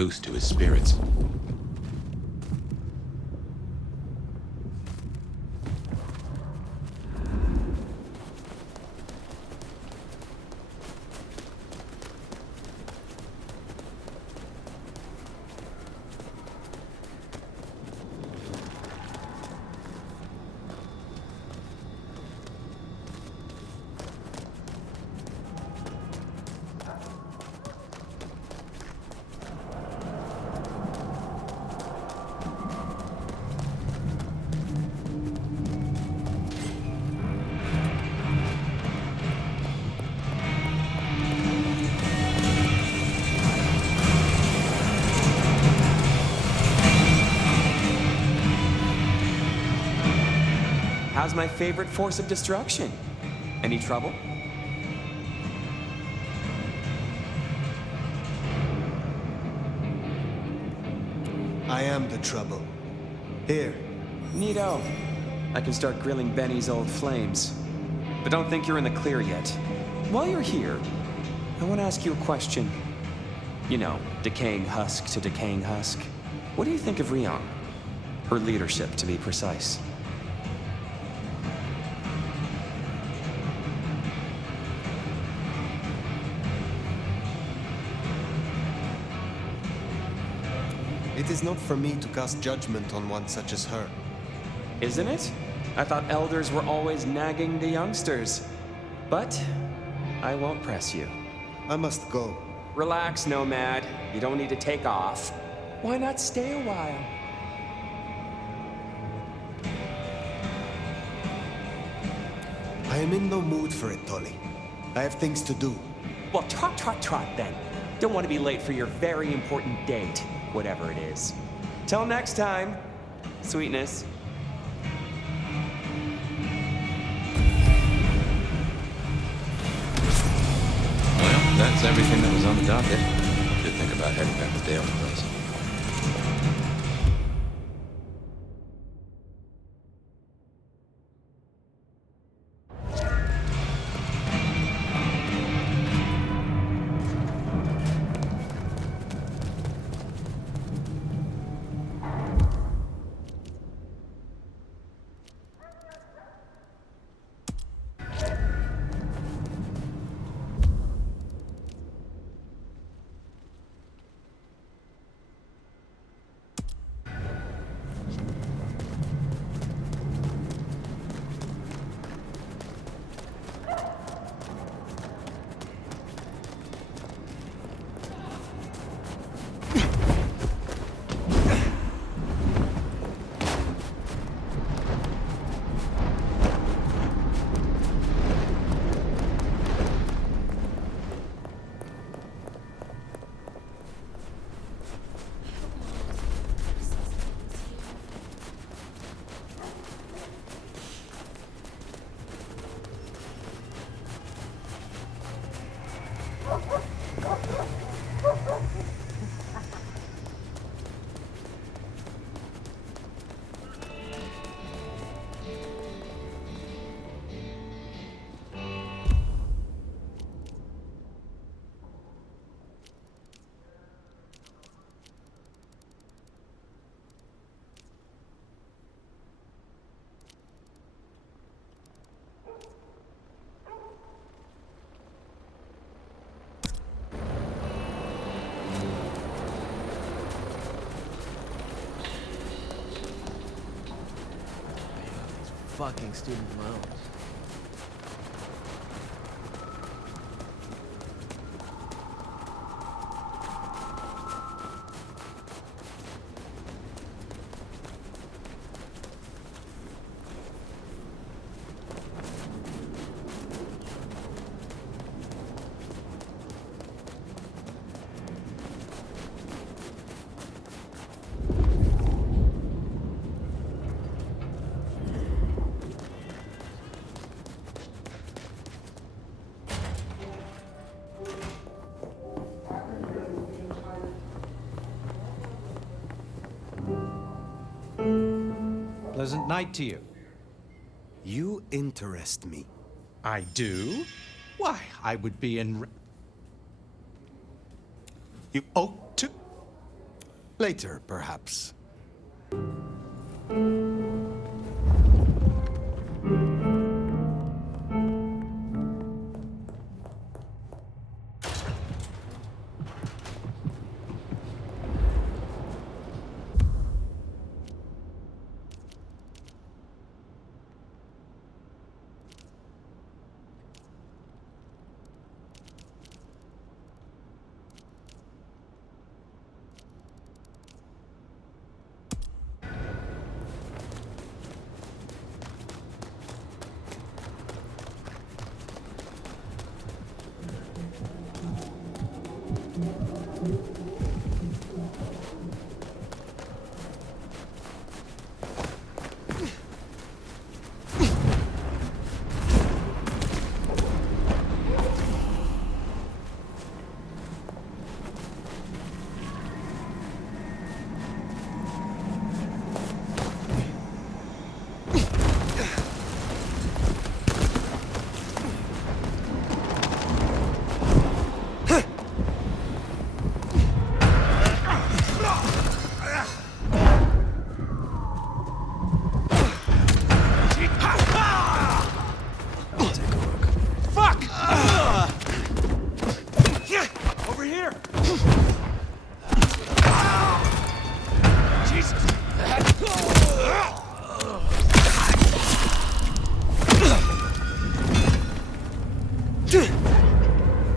boost to his spirits. How's my favorite force of destruction? Any trouble? I am the trouble. Here. Neato. I can start grilling Benny's old flames. But don't think you're in the clear yet. While you're here, I want to ask you a question. You know, decaying husk to decaying husk. What do you think of Ryong? Her leadership, to be precise. It is not for me to cast judgment on one such as her. Isn't it? I thought elders were always nagging the youngsters. But I won't press you. I must go. Relax, Nomad. You don't need to take off. Why not stay a while? I am in no mood for it, Tolly. I have things to do. Well, trot then. Don't want to be late for your very important date, whatever it is. Till next time, sweetness. Well, that's everything that was on the docket. Should think about heading back to Dale's place. Fucking student loans. Pleasant night to you. You interest me. I do? Why, I would be in... You ought to... Later, perhaps.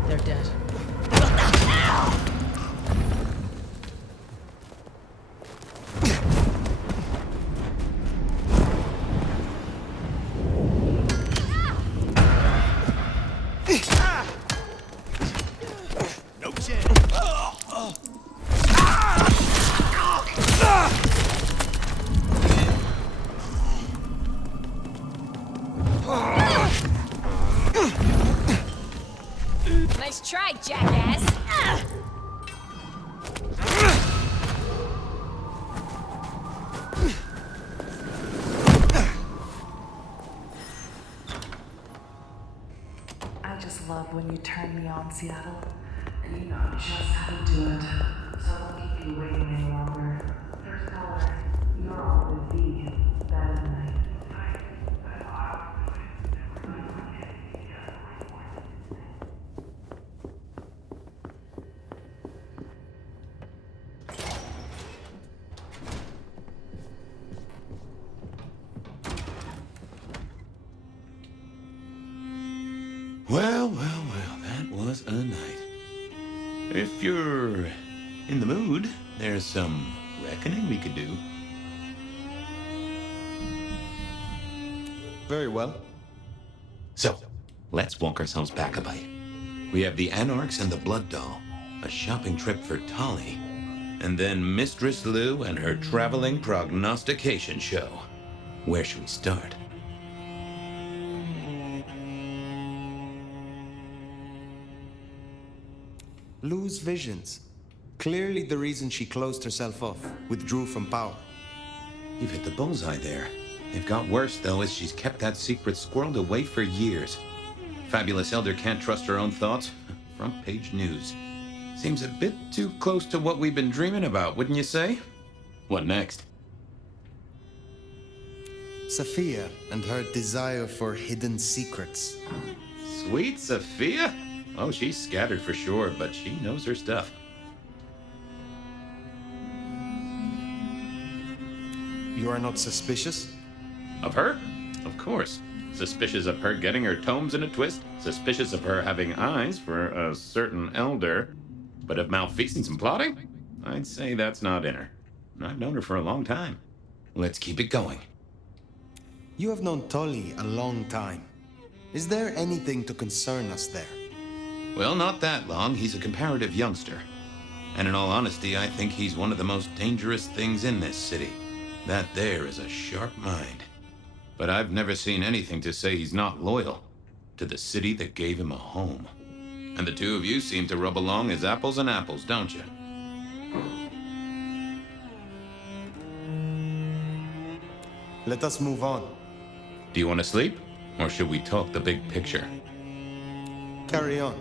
They're dead. No chance. Nice try, jackass. I just love when you turn me on, Seattle. And you know just how to do it. So I won't keep you waiting any longer. First caller, you're all with B. That night. Well, that was a night. If you're in the mood, there's some reckoning we could do. Very well. So, let's walk ourselves back a bite. We have the Anarchs and the Blood Doll, a shopping trip for Tolly, and then Mistress Lou and her traveling prognostication show. Where should we start? Lou's visions. Clearly the reason she closed herself off, withdrew from power. You've hit the bullseye there. They've got worse, though, as she's kept that secret squirreled away for years. Fabulous Elder can't trust her own thoughts. Front page news. Seems a bit too close to what we've been dreaming about, wouldn't you say? What next? Sophia and her desire for hidden secrets. Sweet Sophia? Oh, she's scattered for sure, but she knows her stuff. You are not suspicious? Of her? Of course. Suspicious of her getting her tomes in a twist. Suspicious of her having eyes for a certain elder. But of malfeasance and plotting? I'd say that's not in her. I've known her for a long time. Let's keep it going. You have known Tolly a long time. Is there anything to concern us there? Well, not that long. He's a comparative youngster. And in all honesty, I think he's one of the most dangerous things in this city. That there is a sharp mind. But I've never seen anything to say he's not loyal to the city that gave him a home. And the two of you seem to rub along as apples and apples, don't you? Let us move on. Do you want to sleep? Or should we talk the big picture? Carry on.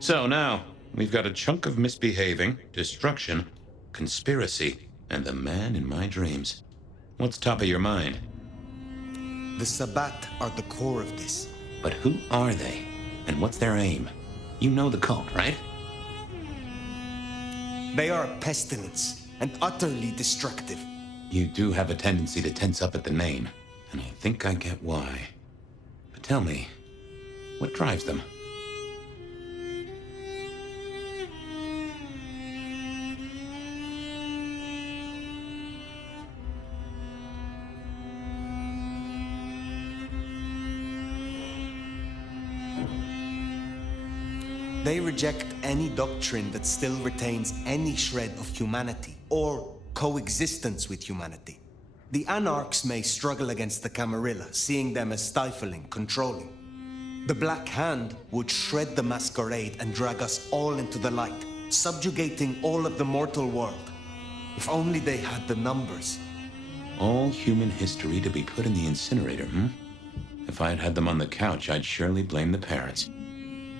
So now, we've got a chunk of misbehaving, destruction, conspiracy, and the man in my dreams. What's top of your mind? The Sabbat are the core of this. But who are they? And what's their aim? You know the cult, right? They are a pestilence and utterly destructive. You do have a tendency to tense up at the name, and I think I get why. But tell me, what drives them? They reject any doctrine that still retains any shred of humanity or coexistence with humanity. The Anarchs may struggle against the Camarilla, seeing them as stifling, controlling. The Black Hand would shred the Masquerade and drag us all into the light, subjugating all of the mortal world. If only they had the numbers. All human history to be put in the incinerator, hmm? If I had had them on the couch, I'd surely blame the parents.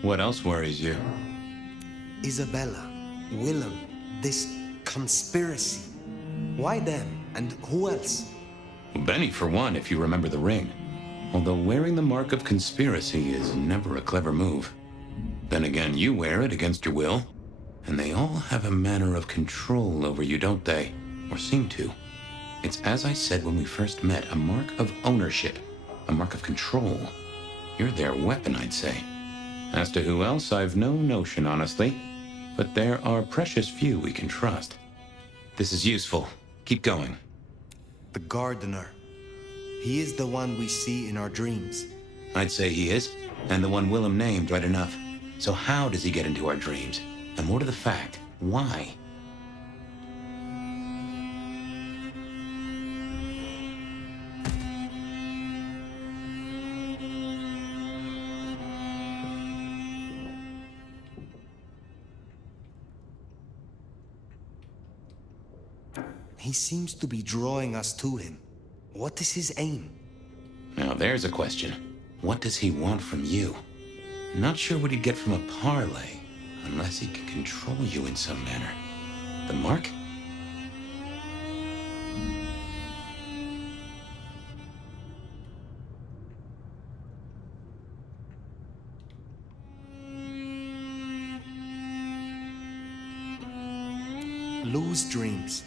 What else worries you? Isabella, Willem, this conspiracy. Why them? And who else? Benny, for one, if you remember the ring. Although wearing the mark of conspiracy is never a clever move. Then again, you wear it against your will. And they all have a manner of control over you, don't they? Or seem to. It's as I said when we first met, a mark of ownership. A mark of control. You're their weapon, I'd say. As to who else, I've no notion, honestly. But there are precious few we can trust. This is useful. Keep going. The Gardener. He is the one we see in our dreams. I'd say he is, and the one Willem named right enough. So how does he get into our dreams? And more to the fact, why? He seems to be drawing us to him. What is his aim? Now there's a question. What does he want from you? Not sure what he'd get from a parlay, unless he can control you in some manner. The mark? Lou's dreams.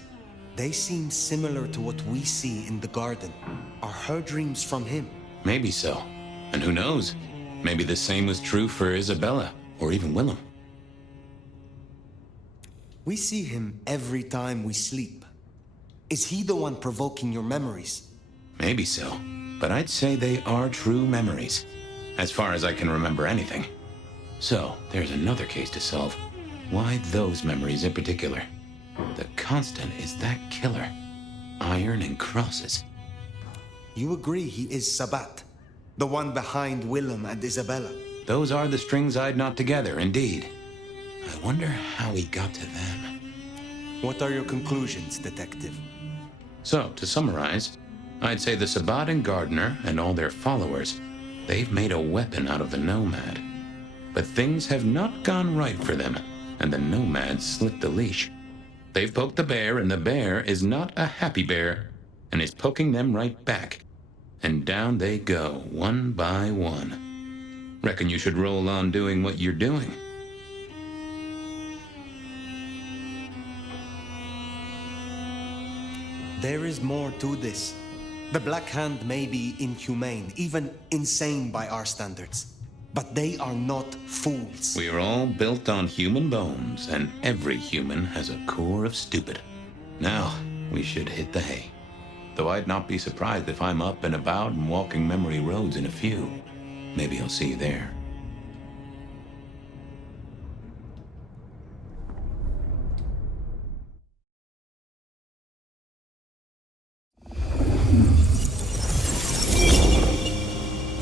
They seem similar to what we see in the garden. Are her dreams from him? Maybe so. And who knows? Maybe the same was true for Isabella, or even Willem. We see him every time we sleep. Is he the one provoking your memories? Maybe so. But I'd say they are true memories, as far as I can remember anything. So, there's another case to solve. Why those memories in particular? The constant is that killer. Iron and crosses. You agree he is Sabbat, the one behind Willem and Isabella? Those are the strings I'd knot together, indeed. I wonder how he got to them. What are your conclusions, Detective? So, to summarize, I'd say the Sabbat and Gardener and all their followers, they've made a weapon out of the Nomad. But things have not gone right for them, and the Nomad slipped the leash. They've poked the bear, and the bear is not a happy bear, and is poking them right back. And down they go, one by one. Reckon you should roll on doing what you're doing. There is more to this. The Black Hand may be inhumane, even insane by our standards. But they are not fools. We are all built on human bones, and every human has a core of stupid. Now, we should hit the hay. Though I'd not be surprised if I'm up and about and walking memory roads in a few. Maybe I'll see you there.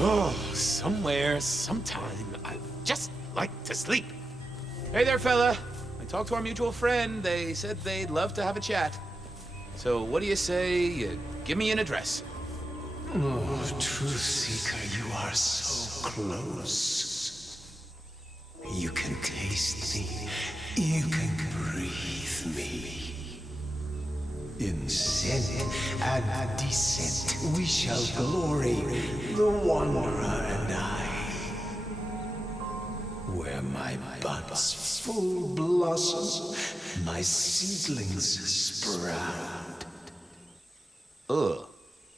Oh, somewhere, sometime, I'd just like to sleep. Hey there, fella. I talked to our mutual friend. They said they'd love to have a chat. So what do you say you give me an address? Oh, Truth Seeker, you are so close. You can taste me. You can breathe me. In sin and descent we shall glory, the Wanderer and I. Where my buds full blossom, my seedlings sprout. Ugh.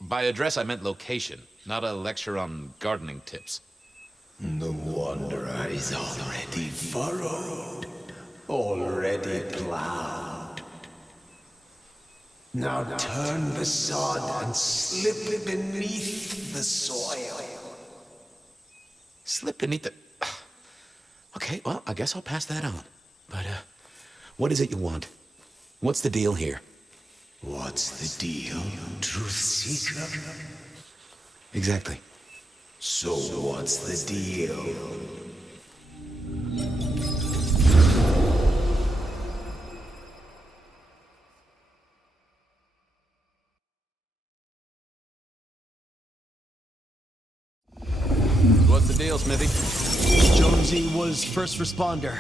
By address, I meant location, not a lecture on gardening tips. The Wanderer is already furrowed, already plowed. Now turn the sod and slip beneath the soil. Slip beneath the... Okay, well, I guess I'll pass that on. But, what is it you want? What's the deal here? What's the deal, Truth Seeker? Exactly. So what's the deal? What's the deal, Smithy? Jonesy was first responder.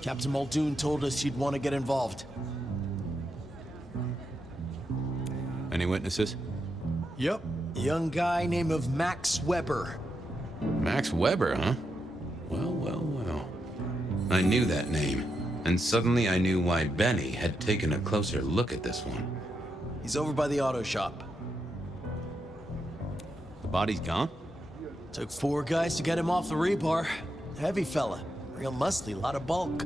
Captain Muldoon told us you'd want to get involved. Any witnesses? Yep. Young guy named of Max Weber. Max Weber, huh? Well, well, well. I knew that name, and suddenly I knew why Benny had taken a closer look at this one. He's over by the auto shop. The body's gone? Took 4 guys to get him off the rebar. Heavy fella. Real muscly, lot of bulk.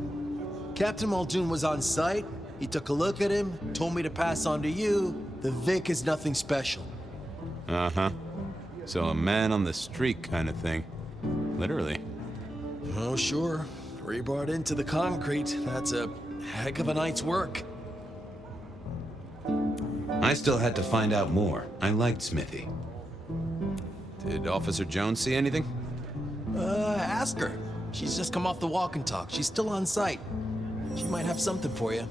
Captain Muldoon was on site. He took a look at him, told me to pass on to you. The Vic is nothing special. Uh-huh. So a man on the street kind of thing. Literally. Oh, sure. Rebarred into the concrete. That's a heck of a night's work. I still had to find out more. I liked Smithy. Did Officer Jones see anything? Ask her. She's just come off the walk and talk. She's still on site. She might have something for you.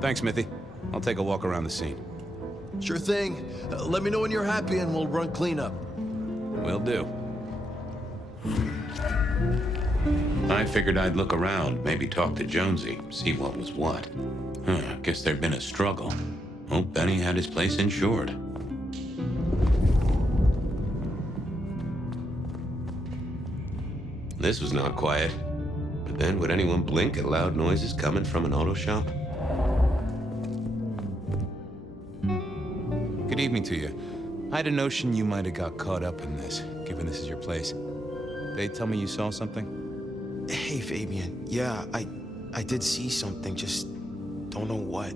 Thanks, Smithy. I'll take a walk around the scene. Sure thing. Let me know when you're happy and we'll run cleanup. Will do. I figured I'd look around, maybe talk to Jonesy, see what was what. Guess there'd been a struggle. Hope Benny had his place insured. This was not quiet. But then, would anyone blink at loud noises coming from an auto shop? Good evening to you. I had a notion you might have got caught up in this, given this is your place. They tell me you saw something? Hey, Fabian. Yeah, I did see something, just don't know what.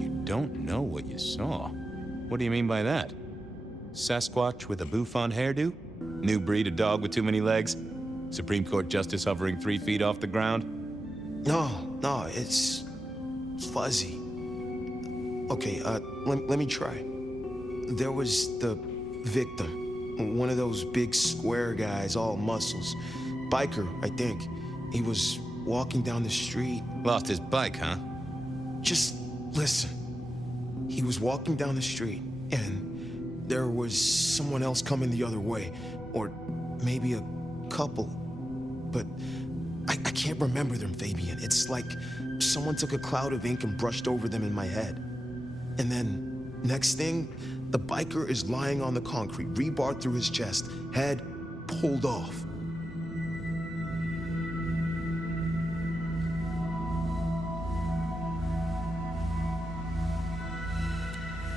You don't know what you saw? What do you mean by that? Sasquatch with a bouffant hairdo? New breed of dog with too many legs? Supreme Court justice hovering 3 feet off the ground? No, it's fuzzy. Okay, let me try. There was the victim, one of those big square guys, all muscles. Biker, I think. He was walking down the street. Lost his bike, huh? Just listen. He was walking down the street, and there was someone else coming the other way. Or maybe a couple. But I can't remember them, Fabian. It's like someone took a cloud of ink and brushed over them in my head. And then, next thing, the biker is lying on the concrete, rebar through his chest, head pulled off.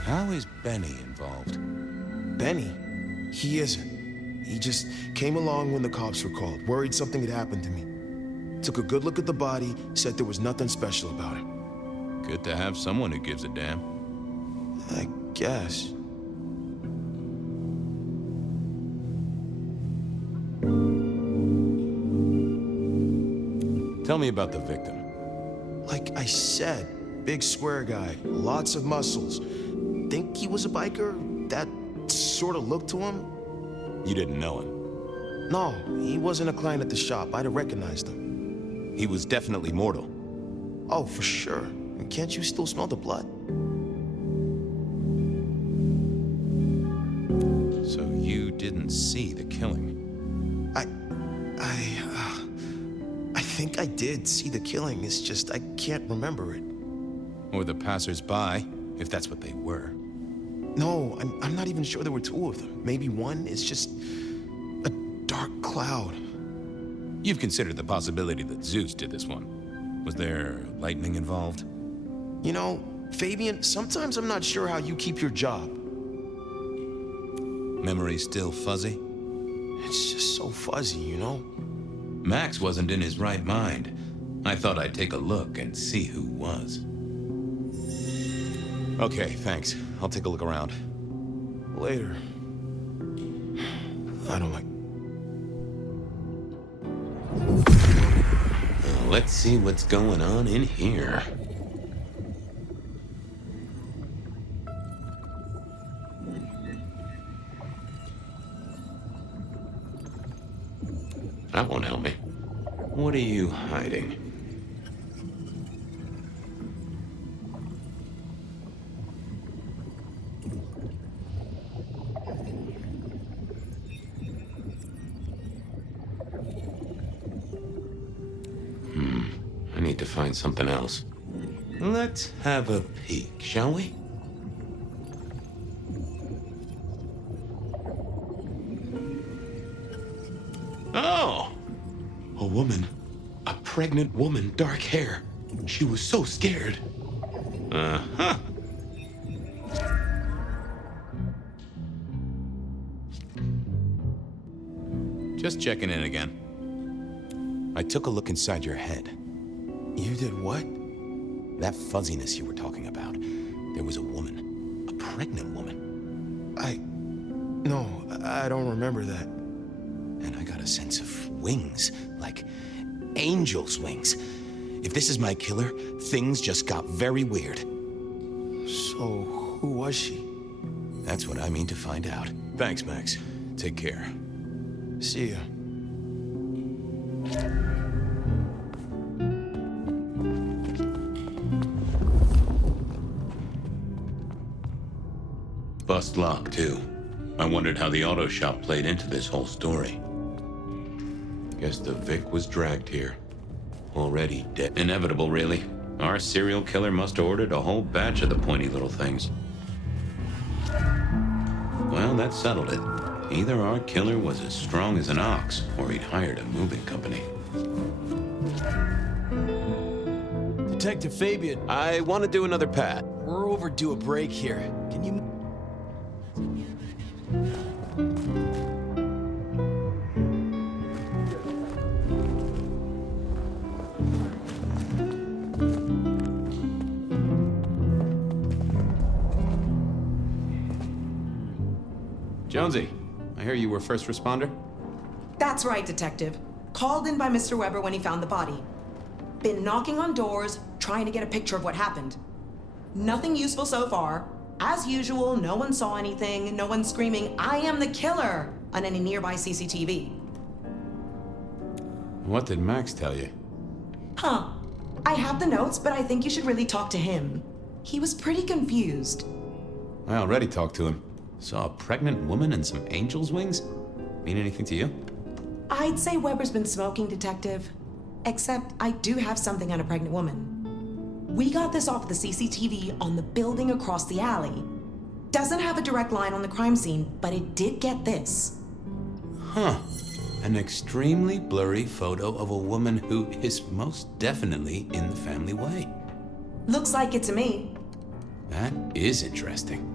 How is Benny involved? Benny? He isn't. He just came along when the cops were called, worried something had happened to me. Took a good look at the body, said there was nothing special about it. Good to have someone who gives a damn. I guess. Tell me about the victim. Like I said, big square guy, lots of muscles. Think he was a biker? That sort of looked to him? You didn't know him? No, he wasn't a client at the shop. I'd have recognized him. He was definitely mortal. Oh, for sure. And can't you still smell the blood? So you didn't see the killing? think I did see the killing. It's just I can't remember it. Or the passers-by, if that's what they were. No, I'm not even sure there were two of them. Maybe one is just a dark cloud. You've considered the possibility that Zeus did this one. Was there lightning involved? You know, Fabian, sometimes I'm not sure how you keep your job. Memory still fuzzy? It's just so fuzzy, you know? Max wasn't in his right mind. I thought I'd take a look and see who was. Okay, thanks. I'll take a look around. Later. I don't like... Let's see what's going on in here. That won't help me. What are you hiding? I need to find something else. Let's have a peek, shall we? Oh! A woman. A pregnant woman, dark hair. She was so scared. Uh-huh. Just checking in again. I took a look inside your head. You did what? That fuzziness you were talking about. There was a woman. A pregnant woman. No, I don't remember that. And I got a sense of wings, like angel's wings. If this is my killer, things just got very weird. So, who was she? That's what I mean to find out. Thanks, Max. Take care. See ya. Bust lock, too. I wondered how the auto shop played into this whole story. Guess the Vic was dragged here. Already dead. Inevitable, really. Our serial killer must have ordered a whole batch of the pointy little things. Well, that settled it. Either our killer was as strong as an ox, or he'd hired a moving company. Detective Fabian, I want to do another pat. we're overdue a break here. Can you... Jonesy, I hear you were first responder? That's right, Detective. Called in by Mr. Weber when he found the body. Been knocking on doors, trying to get a picture of what happened. Nothing useful so far. As usual, no one saw anything, no one screaming, "I am the killer!" on any nearby CCTV. What did Max tell you? Huh. I have the notes, but I think you should really talk to him. He was pretty confused. I already talked to him. Saw a pregnant woman and some angel's wings? Mean anything to you? I'd say Weber's been smoking, Detective. Except I do have something on a pregnant woman. We got this off the CCTV on the building across the alley. Doesn't have a direct line on the crime scene, but it did get this. Huh. An extremely blurry photo of a woman who is most definitely in the family way. Looks like it to me. That is interesting.